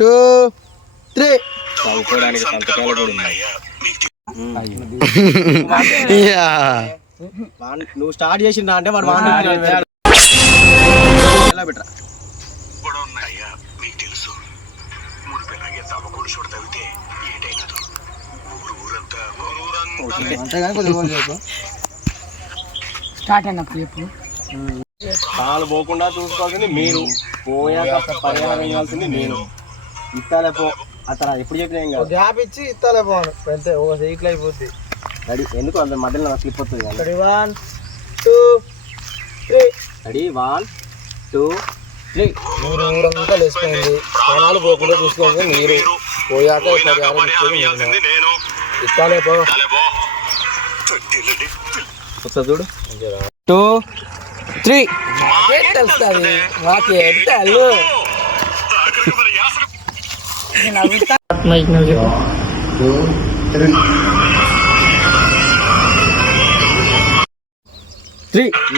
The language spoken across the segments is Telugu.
2 3 చదువుకోవడానికి సంతకాలు కూడా ఉన్నాయి. నువ్వు స్టార్ట్ చేసిందా అంటే వాడు బెటర్. మీకు తెలుసు ముడిపోయినాగే తవ్వకూడ చూడ తవ్వితే ఏటైనదు ఊరంతా స్టార్ట్ అయినప్పుడు చెప్పు. పాలు పోకుండా చూసుకోవాల్సింది మీరు, పోయాక పరిహారం ఇవ్వాల్సింది నేను. ఇస్తాలే పో అతను ఎప్పుడు చెప్పినా ఏం కాదు, గ్యాప్ ఇచ్చి ఇస్తాలే పోను అంతే. ఒక సైకిల్ అయిపోద్ది. రెడీ ఎందుకు అంత మధ్యలో స్లిప్ అవుతుంది కదా. 1 2 3 రెడీ 1 2 3. ఊరంతా లేచిపోయింది. ప్రాణాలు పోకుండా చూసుకోండి మీరు, పోయాక పరిహారం ఇచ్చేది నేను. ఇస్తాలే పో చూడు. 2 3 తెలుస్తుంది మాకు ఎడతాళ్ళు.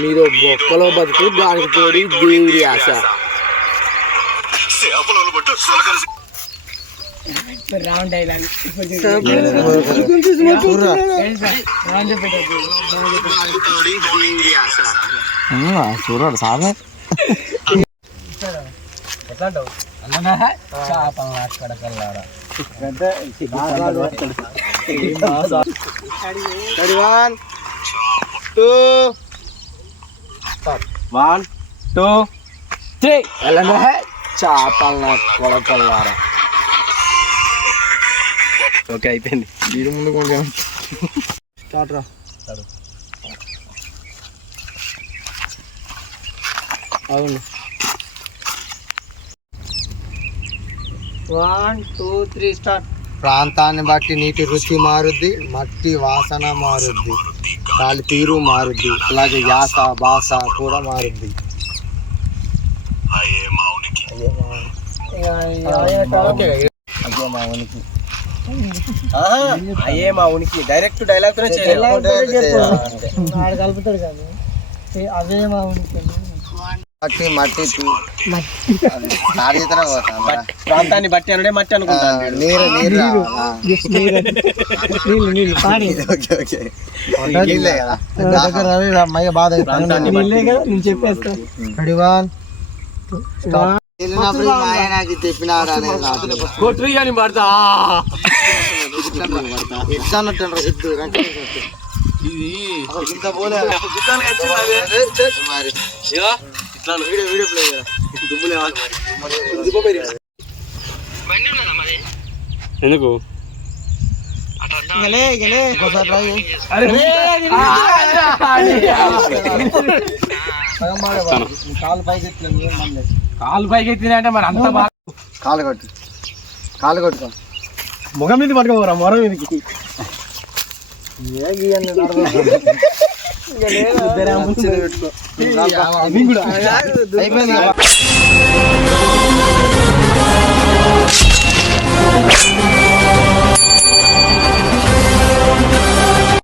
మీరు బొక్కలో బతుకు దానికి తోడి దేవుడి ఆశ. రౌండ్ డైలాగ్ చూడండి సార్ ఎట్లా అంటావు? కడకల్లారా 1 2 3. చేపల కొడకల్లారా. ఓకే అయిపోయింది. మీరు ముందు కొంచెం స్టార్ట్ రా. అవును 1 2 3 స్టార్ట్. ప్రాంతాన్ని బట్టి నీటి రుచి మారుద్ది, మట్టి వాసన మారుద్ది, గాలి తీరు మారుద్ది, అలాగే యాస భాష కూడా మారుద్ది. అయ్యే మా ఉనికి డైరెక్ట్ డైలాగ్ తోనే కలుపుతాడు కానీ అదే మా ఉనికి. మట్టి ప్రాంతాన్ని బట్టి అనుడే మట్టి అనుకుంటాను. నీరు బాధ చెప్పేస్తా. నాకు చెప్పినారా ఇంత పోలే వీడియో ప్లే ఎందుకు కాలు పైకి ఎత్తినా అంటే మరి అంత బాగా కాలు కొట్టుకో ముఖం మీద పట్టుకోరా మొరం మీదకి. అయిపోయింది.